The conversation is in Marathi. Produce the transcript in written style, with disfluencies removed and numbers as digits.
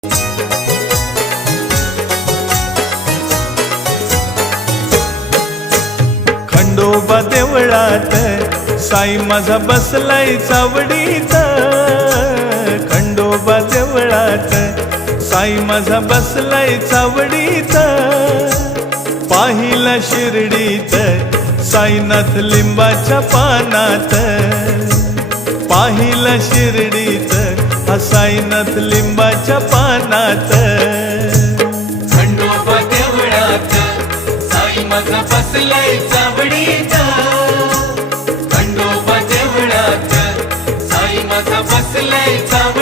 खंडोबा देवळात साई माझा बसलाय चावडीत। खंडोबा देवळात साई माझा बसलाय चावडीत। पाहिला शिर्डीत साईनाथ लिंबाच्या पानात। पाहिला शिर्डीत हा साईनाथ लिंबाच्या पानात। खंडोबा देवळात साई माझा बसलाय चावडीत। खंडोबा देवळात साई माझा बसलाय चावडीत।